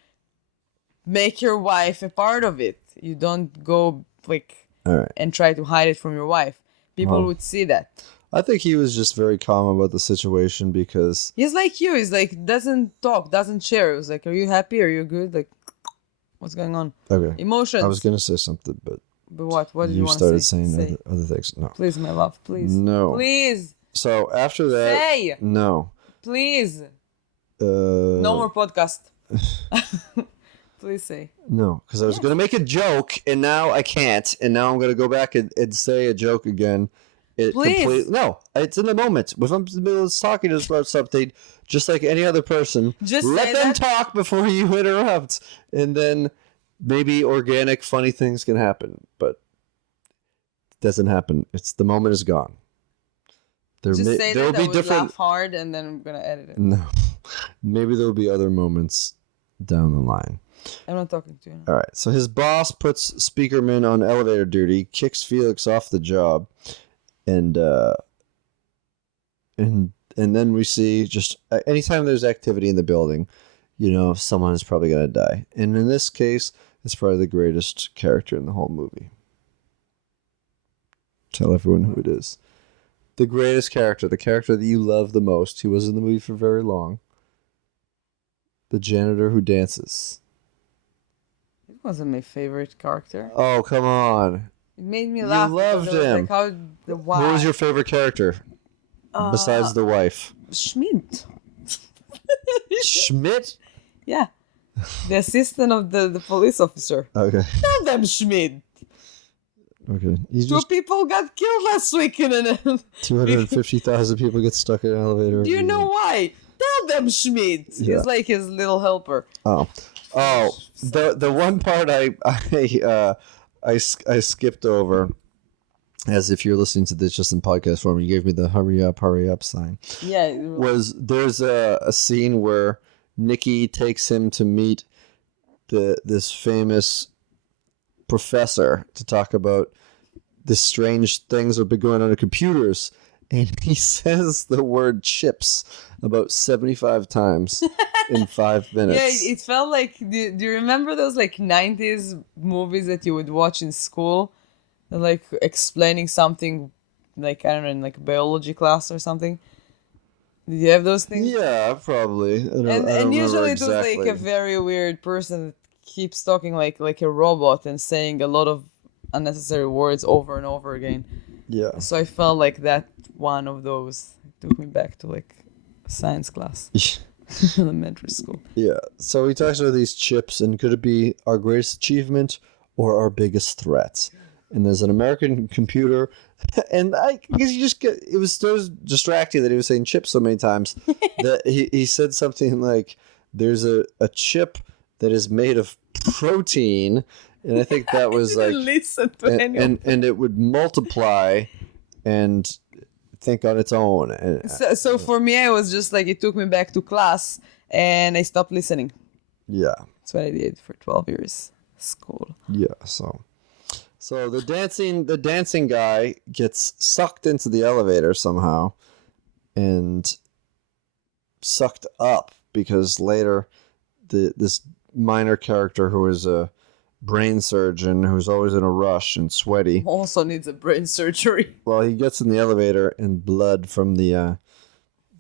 make your wife a part of it. You don't go like and try to hide it from your wife. People would see that. I think he was just very calm about the situation because he's like you. He's like doesn't talk, doesn't share. It was like, are you happy? Are you good? Like, what's going on? Okay. Emotions. I was gonna say something, but what? What did you want to say? You started saying other things. No. Please, my love. Please. No. Please. So after that, say no. Please. No more podcast. Please say. No, because I was going to make a joke, and now I can't, and now I'm going to go back and say a joke again. Please. No, it's in the moment. If I'm in the middle of talking about something, just like any other person, just let them talk before you interrupt, and then maybe organic, funny things can happen, but it doesn't happen. It's the moment is gone. Just say there will be different. Laugh hard, and then I'm gonna edit it. No, maybe there will be other moments down the line. I'm not talking to you. All right. So his boss puts Speakerman on elevator duty, kicks Felix off the job, and then we see just anytime there's activity in the building, someone is probably gonna die. And in this case, is probably the greatest character in the whole movie. Tell everyone who it is. The greatest character, the character that you love the most. He was in the movie for very long. The janitor who dances. It wasn't my favorite character. Oh, come on. It made me You laugh. loved because it was him. Like how the why? Who was your favorite character? Besides the wife. Schmidt? Schmidt? Yeah, the assistant of the police officer. Okay. Tell them Schmidt. Okay. He's Two just people got killed last week in an. 250,000 people get stuck in an elevator. Do you know why? Tell them Schmidt. Yeah. He's like his little helper. Oh, the one part I skipped over, as if you're listening to this just in podcast form, you gave me the hurry up sign. Yeah. There's a scene where Nikki takes him to meet this famous professor to talk about the strange things that have been going on in computers. And he says the word chips about 75 times in 5 minutes. Yeah, it felt like. Do you remember those like 90s movies that you would watch in school? Like explaining something, like, I don't know, in like biology class or something? Did you have those things? Yeah, probably. I don't And remember usually exactly. it was like a very weird person that keeps talking like a robot and saying a lot of unnecessary words over and over again. Yeah. So I felt like that one of those took me back to like science class, elementary school. Yeah. So he talks about these chips, and could it be our greatest achievement or our biggest threat? And there's an American computer, and because you just get, it was so distracting that he was saying chips so many times that he said something like, "There's a chip that is made of protein," and I think that was like, listen to anyone. and it would multiply and think on its own. And, So for me, I was just like, it took me back to class, and I stopped listening. yeah. That's what I did for 12 years. School. Yeah, so the dancing guy gets sucked into the elevator somehow and sucked up because later this minor character who is a brain surgeon who's always in a rush and sweaty Also needs a brain surgery. well, he gets in the elevator and blood from the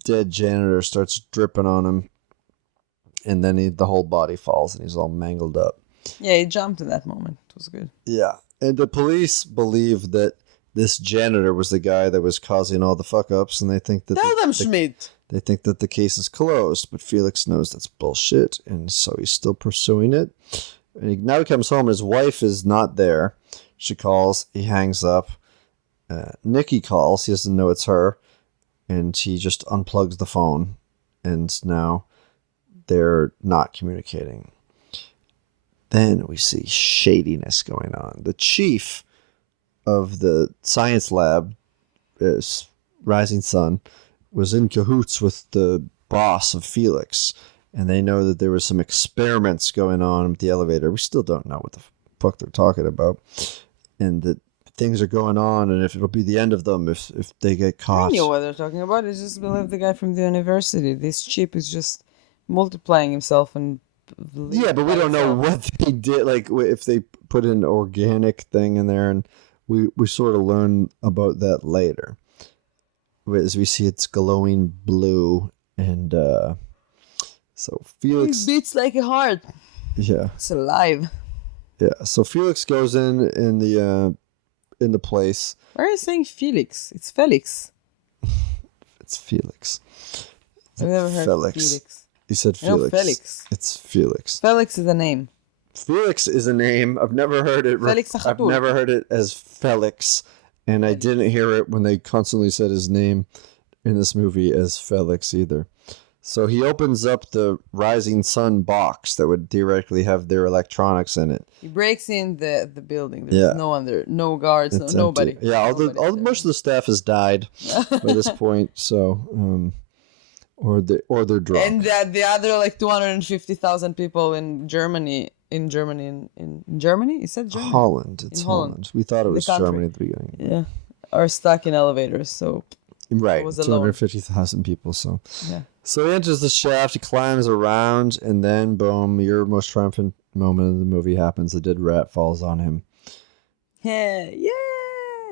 dead janitor starts dripping on him, and then the whole body falls and he's all mangled up. Yeah, he jumped in that moment. It was good. Yeah. And the police believe that this janitor was the guy that was causing all the fuck ups, and they think that Tell them, Schmidt. they think that the case is closed, but Felix knows that's bullshit, and so he's still pursuing it. And now he comes home, his wife is not there. She calls, he hangs up. Nikki calls, he doesn't know it's her, and he just unplugs the phone, and now they're not communicating. Then we see shadiness going on. The chief of the science lab, Rising Sun, was in cahoots with the boss of Felix, and they know that there was some experiments going on with the elevator. We still don't know what the fuck they're talking about, and that things are going on, and if it'll be the end of them if they get caught. I know what they're talking about. It's just believe the guy from the university. This chip is just multiplying himself and. Yeah, but we don't know what they did. Like if they put an organic thing in there, and we sort of learn about that later. As we see, it's glowing blue, and so Felix It beats like a heart. Yeah, It's alive. yeah. So Felix goes in the place. Why are you saying Felix? It's Felix. It's Felix. I've never heard Felix. Felix. He said I know Felix. Felix. It's Felix. Felix is a name. Felix is a name. I've never heard it. Felix I've Achatul. never heard it as Felix, and I didn't hear it when they constantly said his name in this movie as Felix either. So he opens up the Rising Sun box that would theoretically have their electronics in it. He breaks in the building. There's Yeah. no one there. No guards. It's Nobody. empty. Yeah, most of the staff has died by this point. So, or they're drunk. And the other like 250,000 people in Germany. In Germany. You said Germany? Holland. It's In Holland. Holland. We thought it was country. Germany at the beginning. Yeah. Are stuck in elevators. So Right, was alone. 250,000 people. So yeah. he enters the shaft, he climbs around, and then boom, your most triumphant moment of the movie happens. The dead rat falls on him. Yeah,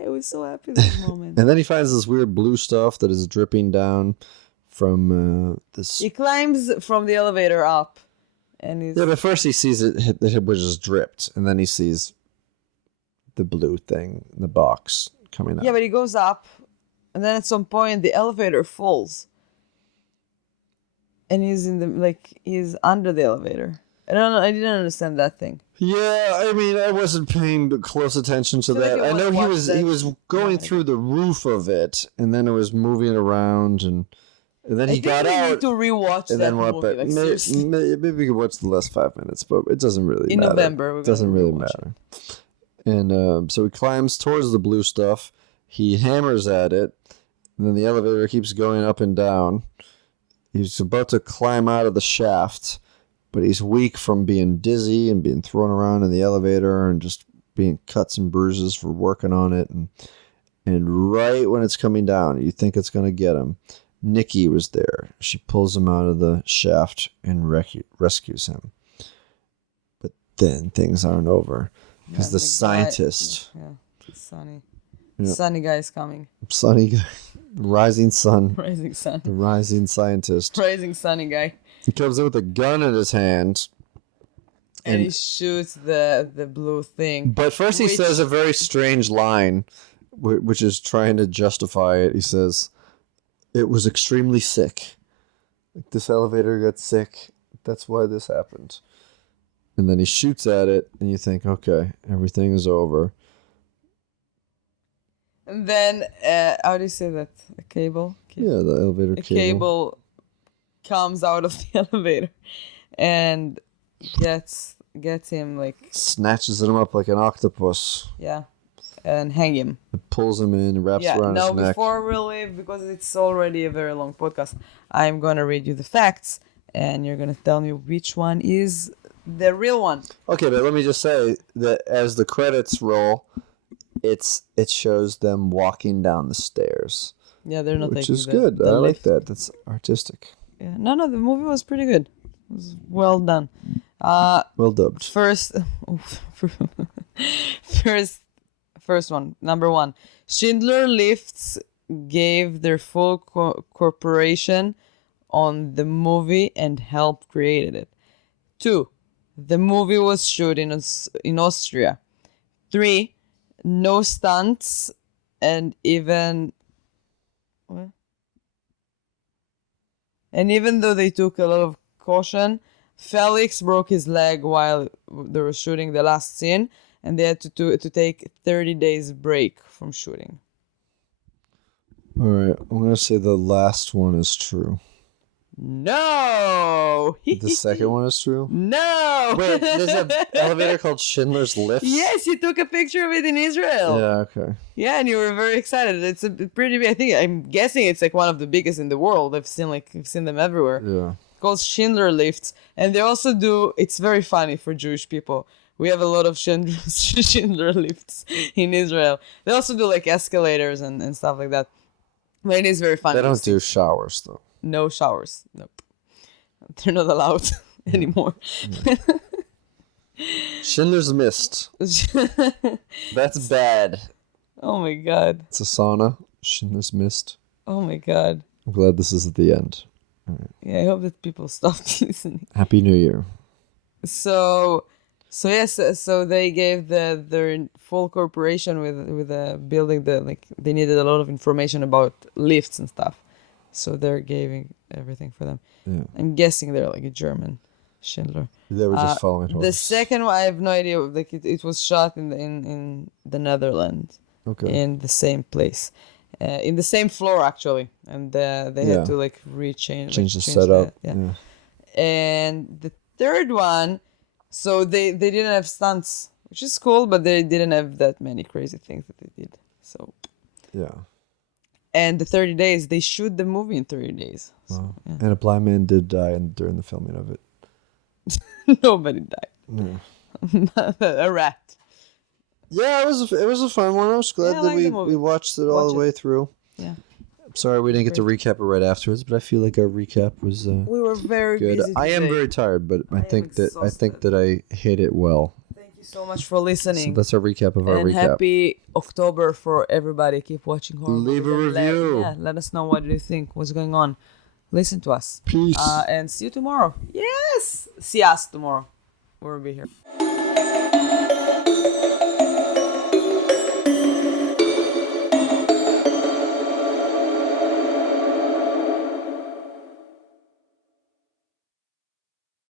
I was so happy that moment. And then he finds this weird blue stuff that is dripping down from this. He climbs from the elevator up, and he's Yeah, but first he sees it that it was just dripped, and then he sees the blue thing, the box coming out. yeah, but he goes up, and then at some point the elevator falls, and he's he's under the elevator. I don't know. I didn't understand that thing. Yeah, I mean, I wasn't paying close attention to I feel like that. I I know watched he that. was going through the roof of it, and then it was moving around, and then he got I think we out. need to rewatch And that then what? movie. But Like, seriously. maybe we could watch the last 5 minutes, but it doesn't really In matter. November, we're It doesn't gonna really rewatch matter. And so he climbs towards the blue stuff. He hammers at it, and then the elevator keeps going up and down. He's about to climb out of the shaft, but he's weak from being dizzy and being thrown around in the elevator and just being cuts and bruises for working on it. And right when it's coming down, you think it's going to get him. Nikki was there. She pulls him out of the shaft and rescues him. But then things aren't over because the scientist, Sunny, Yeah. Sunny guy is coming. Sunny guy, rising sun, Rising sun, the rising scientist, rising sunny guy, he comes in with a gun in his hand. and he shoots the blue thing. But first he says a very strange line, which is trying to justify it. He says, "It was extremely sick. Like, this elevator got sick. That's why this happened." And then he shoots at it, and you think, okay, everything is over. And then, how do you say that? A cable? Yeah, the elevator A cable. cable comes out of the elevator and gets him, like, Snatches him up like an octopus. yeah, and hang him. It pulls him in, wraps Yeah, around now his neck. before we leave, because it's already a very long podcast, I'm going to read you the facts, and you're going to tell me which one is the real one. Okay, but let me just say that as the credits roll, it shows them walking down the stairs, Yeah, they're not which taking is the, good. the I like lift. that. That's artistic. Yeah. No, the movie was pretty good. It was well done. Well dubbed. First, first one, number one. Schindler Lifts gave their full corporation on the movie and helped create it. 2. The movie was shot in Austria. 3. No stunts and even though they took a lot of caution, Felix broke his leg while they were shooting the last scene, and they had to take 30 days break from shooting. All right, I'm gonna say the last one is true. No. The second one is true. No. Wait, there's an elevator called Schindler's Lifts. Yes, you took a picture of it in Israel. Yeah. Okay. Yeah, and you were very excited. It's a pretty big. I'm guessing it's like one of the biggest in the world. I've seen them everywhere. Yeah. Called Schindler Lifts, and they also do. It's very funny for Jewish people. We have a lot of Schindler Lifts in Israel. They also do like escalators and stuff like that. But it is very funny. They don't do showers though. No showers. Nope. They're not allowed anymore. Schindler's Mist. That's bad. Oh my god. It's a sauna. Schindler's Mist. Oh my god. I'm glad this is at the end. Yeah, I hope that people stop listening. Happy New Year. So yes, so they gave their full corporation with a building that like they needed a lot of information about lifts and stuff. So they're giving everything for them. Yeah. I'm guessing they're like a German Schindler. They were just following The horses. second one, I have no idea. Like it was shot in the Netherlands, Okay. in the same place, in the same floor actually, and they had to like change the setup. yeah. And the third one, so they didn't have stunts, which is cool, but they didn't have that many crazy things that they did. So Yeah. and the 30 days, they shoot the movie in 30 days. So, Wow. And a blind man did die during the filming of it. nobody died. Yeah. A rat. Yeah, it was a fun one. I was glad Yeah, I that like the movie. we watched it all Watch the it. way through. Yeah. Sorry we didn't get to recap it right afterwards, but I feel like our recap was We were very good. busy I am today. very tired, but I am think exhausted. that I hit it well. Thank you so much for So listening. that's our recap of our And recap. happy October for everybody. Keep watching horror Leave a movies and review. let us know what you think. What's going on? Listen to us. Peace. And see you tomorrow. Yes! See us tomorrow. We'll be here.